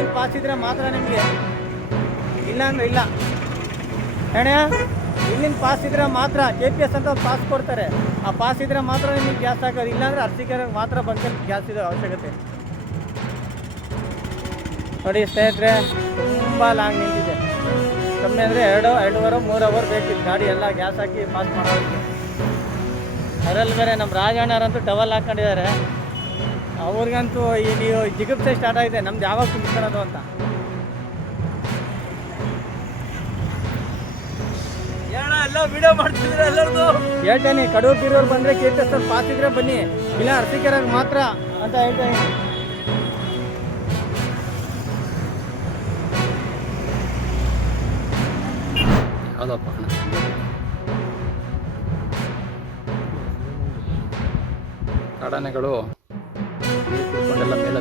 ಇಲ್ಲಿನ ಪಾಸ್ ಇದ್ರೆ ಮಾತ್ರ ನಿಮಗೆ, ಇಲ್ಲ ಅಂದ್ರೆ ಇಲ್ಲ ಅಣ್ಣ. ಇಲ್ಲಿನ ಪಾಸ್ ಇದ್ರೆ ಮಾತ್ರ KPS ಅಂತ ಪಾಸ್ ಕೊಡ್ತಾರೆ. ಆ ಪಾಸ್ ಇದ್ರೆ ಮಾತ್ರ ನಿಮಗೆ ಗ್ಯಾಸ್ ಹಾಕೋದು, ಇಲ್ಲಾಂದ್ರೆ ಅರ್ಸಿಕೆರೆಗೆ ಮಾತ್ರ ಬಂಕಲ್ಲಿ ಗ್ಯಾಸ್ ಇರೋ ಅವಶ್ಯಕತೆ. ನೋಡಿ ಸ್ನೇಹಿತರೆ, ತುಂಬ ಲಾಂಗ್ ನಿಂತಿದೆ. ಕಮ್ಮಿ ಅಂದರೆ 2-2.5-3 ಅವರ್ ಬೇಕಿತ್ತು ಗಾಡಿ ಎಲ್ಲ ಗ್ಯಾಸ್ ಹಾಕಿ ಪಾಸ್ ಮಾಡೋದಕ್ಕೆ. ಅದರಲ್ಲಿ ಬೇರೆ ನಮ್ಮ ರಾಜಣ್ಣರಂತೂ ಟವಲ್ ಹಾಕ್ಕೊಂಡಿದ್ದಾರೆ. ಅವ್ರಿಗಂತೂ ಈ ನೀವು ಜಿಗುಪ್ಸೆ ಸ್ಟಾರ್ಟ್ ಆಗಿದೆ, ನಮ್ದು ಯಾವಾಗ ತುಂಬಿಸ್ಕೊಳ್ಳೋದು ಅಂತ. ಎಲ್ಲ ವಿಡಿಯೋ ಮಾಡ್ತಿದ್ರೆ ಎಲ್ಲರದು ಹೇಳ್ತೇನೆ, ಕಡೂರು ಬೀರೂರು ಬಂದರೆ KPS ಅಲ್ಲಿ ಪಾಸ್ ಇದ್ರೆ ಬನ್ನಿ, ಇಲ್ಲ ಅರಸೀಕೆರೆಗೆ ಮಾತ್ರ ಅಂತ ಹೇಳ್ತೇನೆ. ಹೌದಪ್ಪ ಕಾಡಾನೆಗಳು ನೀರು ಕುಡ್ಕೊಂಡೆಲ್ಲ ಮೇಲೆ